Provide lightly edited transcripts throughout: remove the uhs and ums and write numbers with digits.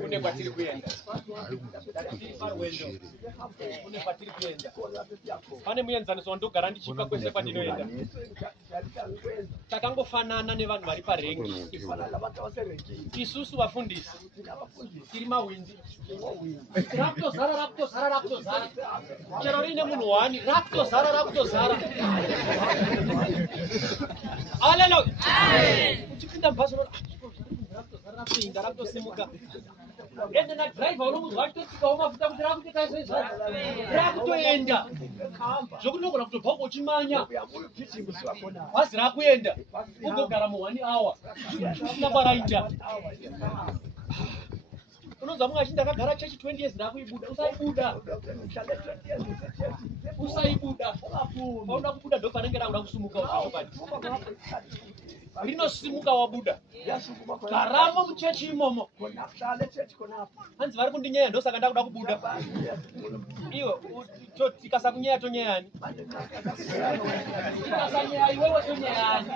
Kune kwatiri kuenda. Kune kwatiri kuenda. Pane muenzaniso wandogara ndichipa kwese kwandinoenda. Takangofanana nevanhu vari parengi. Isusu vafundisi tiri mawindi. Rakutozara. Chero rine munhu wani rakutozara. Haleluya. Uchipinda mubhaso rakutosimuka. Ende na driver unomuzwa achitosikawo mafuta kuti rakuita izvozvo. Rakutoenda. Zvokunogona kutobva uchimanya. Bhazi rakuenda. Ugogara mu1 hour. Usina kwaraita. Unonzwa mumwe achinda akagara chechi 20 years ndakuibuda. Usaibuda. Paunoda kubuda ndo panenge rakuda kusumuka uchitopani. Rinosimuka wabuda. Garamo muchechi imomo. Hanzi vari kundinyaya ndosaka ndakuda kubuda. Iwe tikasakunyaya tonyayani. Tikasanyaya iwewe tonyayani.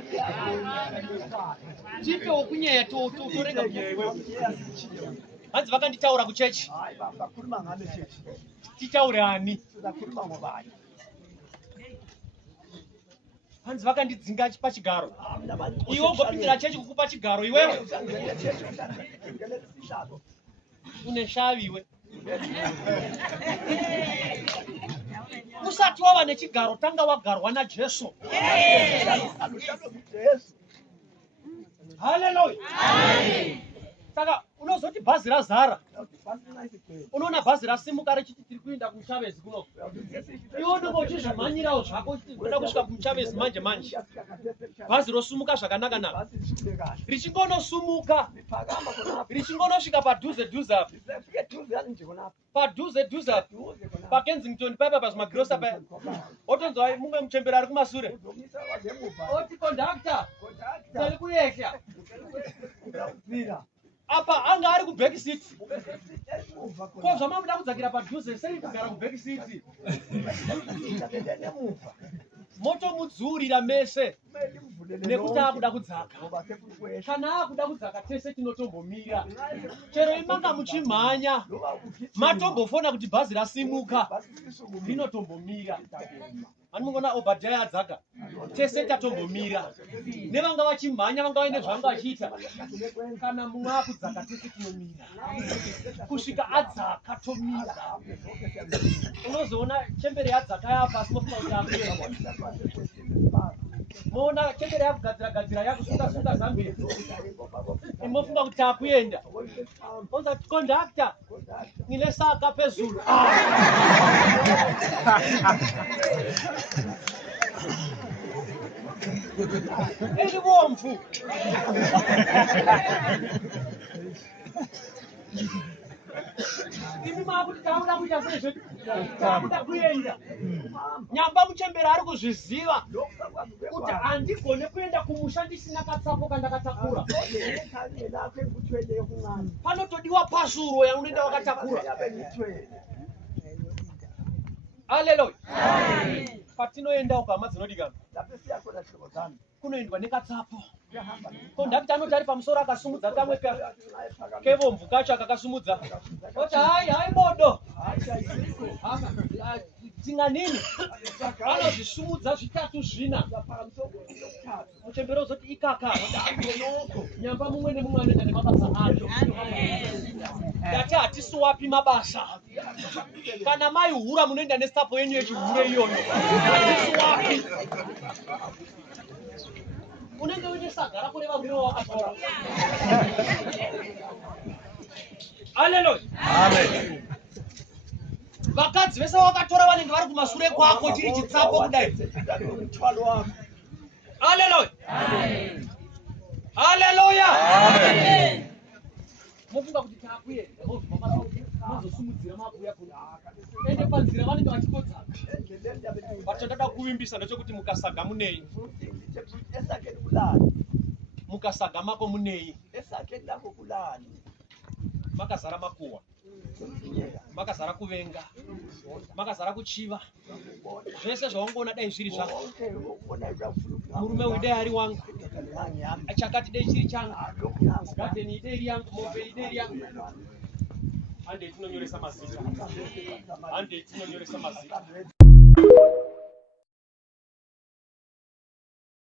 Tipe wokunyaya torega kunyaya iwewe. Hanzi vakanditaura kuchechi. Titaurani. Hanzi vakandidzinga pachigaro. Iwe ugopindira chechi kukupa chigaro iwewe. Une shavi iwe. Usati wava nechigaro tanga wagarwa naJesu. Haleluya. Saka unozoti bhazi razara. Unoona bhazi rasimuka richiti tiri kuenda kuChavezi kuno. Iwe ndiko uchizvimanyirawo zvako unoda kusvika kuChavezi manje. Bhazi rosumuka zvakanaka. Richingonosumuka. Richingonosvika padhuze apa. Padhuze apa. PaKensington paipa pazvimagirosa paya. Otonzwa mumwe muchemberi ari kumasure. Oti conductor. Tiri kuyehla. Apa anga ari kuback seat. Ko zvamamuda kudzakira padhuze sei kugara kuback seat. Moto mudzurira mese. Nekuti akuda kudzaka. Kana akuda kudzaka tese tinotombomira. Chero imanga muchimhanya. Matombofona kuti bhazi rasimuka. Rinotombomira. Anongona Obadiah adzaka. Tese tatombomira. Nevanga vachimhanya vanga vaine zvanga vachiita. Kana mumwe akudzaka tese tinomira. Kusvika adzaka tomira. Unozoona chembere yadzaka yapa simofunga kuti akuyera. Mona chembere yakugadzira yakusunga Zambia. Imofunga kuti akuyenda. Onza conductor. Nine saka pezulu. Iri bomvu. Imi makuti tauda kuita sezvo. Tauda kuenda. Nyamba muchembera ari kuzviziva kuti handigone kuenda kumusha ndisina katsapo kandakatakura. Panotodiwa pasuro yaunoenda wakatakura. Haleluya. Patinoenda ukama dzinodikana. Kunoendwa nekatsapo. Kondakta anoti ari pamusoro akasumudza kamwe kevomvu kacho akakasumudza. Oti hai modo. Tinga nini? Anozvisumudza zvitatu zvina. Muchembero zoti ikaka. Nyamba mumwe nemumwe anoenda nemabasa acho. Ndati hatisuwapi mabasa. Kana mai hura munoenda nesapo yenyu yechihure iyoyo. Hatisuwapi. Unenge uine saga rako nevamwiro wakatora. Haleluya. Amen. Vakadzi vese wakatora vanenge vari kumashure kwako chiri chitsapo kudai. Haleluya. Amen. Haleluya. Amen. Mofunga kuti takuenda. Mazosumudzira mabuya kuti ende panzira vanenge vachikodzaka. Vachandada kuvimbisa ndechekuti mukasaga munei. Mukasaga mako munei. Makazara makuwa. Makazara kuvenga. Makazara kuchiva. Zvese zvaungoona dai zviri zvako. Murume uyu dai ari wangu. chakati dei chiri changu gadeni dei yangu mobili dei yangu ande tinonyoresa mazita